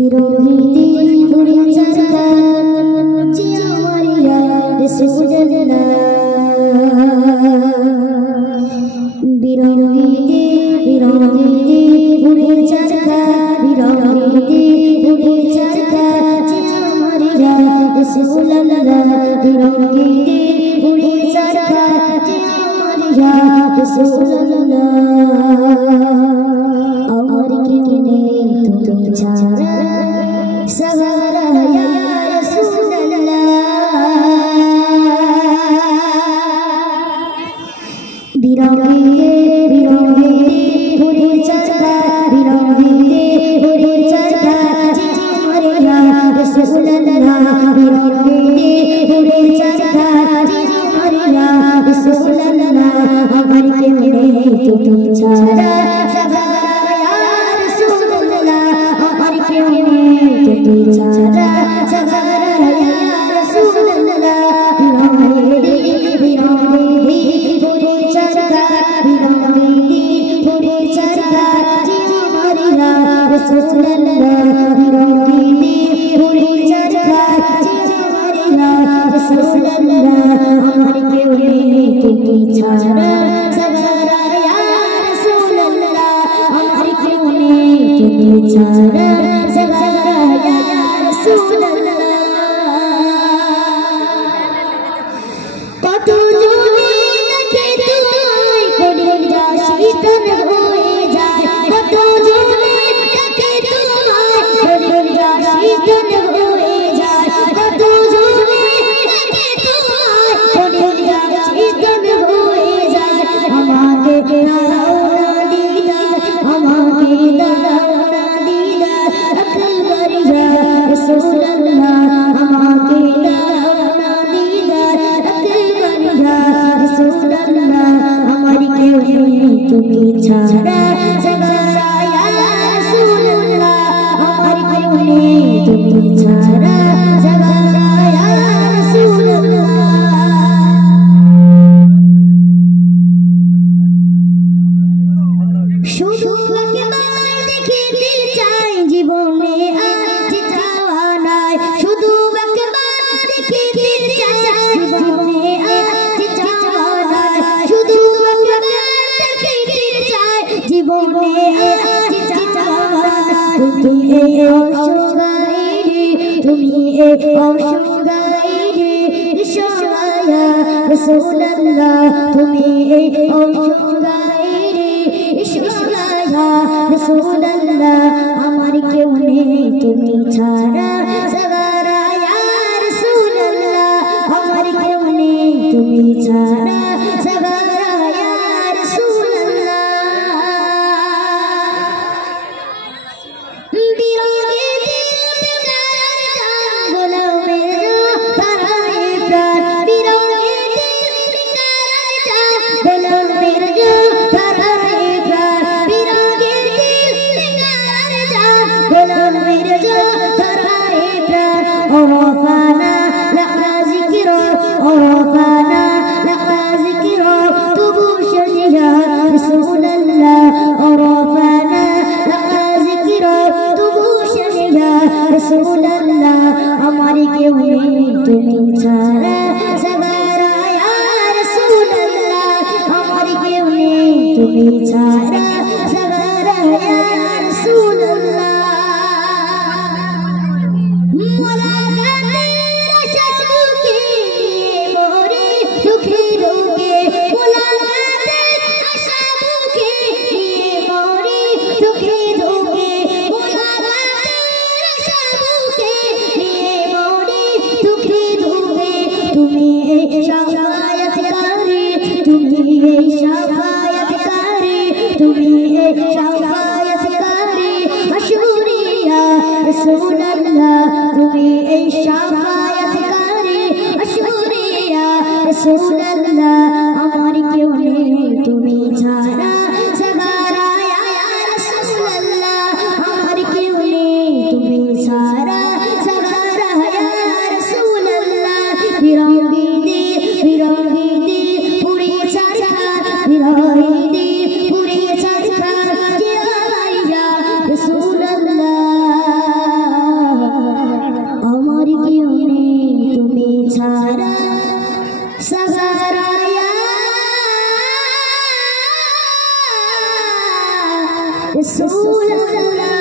বিরোহী ঘুরে চরকা জিয়া মারিয়া রাসূলুল্লাহ বিরোহী ঘুরে চরকা বিরোহী ঘুরে চরকা জিয়া মারিয়া রাসূলুল্লাহ বিরোহী ঘুরে চরকা জিয়া মারিয়া রাসূলুল্লাহ और किने तुम छाड़ा सवारा या रसूल अल्लाह बिरंगे घुरे चरका बिरंगे घुरे चरका जी मरिया रसूल अल्लाह बिरंगे घुरे चरका जी मरिया रसूल अल्लाह हमारे किने तुम छाड़ा बिचारा सवारा या रसूलुल्लाह बिरंगी घुरे चरका बिरंगी घुरे चरका जिया मारिया रसूलुल्लाह बिरंगी घुरे चरका जिया मारिया रसूलुल्लाह हमारे केवले के बिचारा सवारा या रसूलुल्लाह हमारे केवले के बिचारा रसूल अल्लाह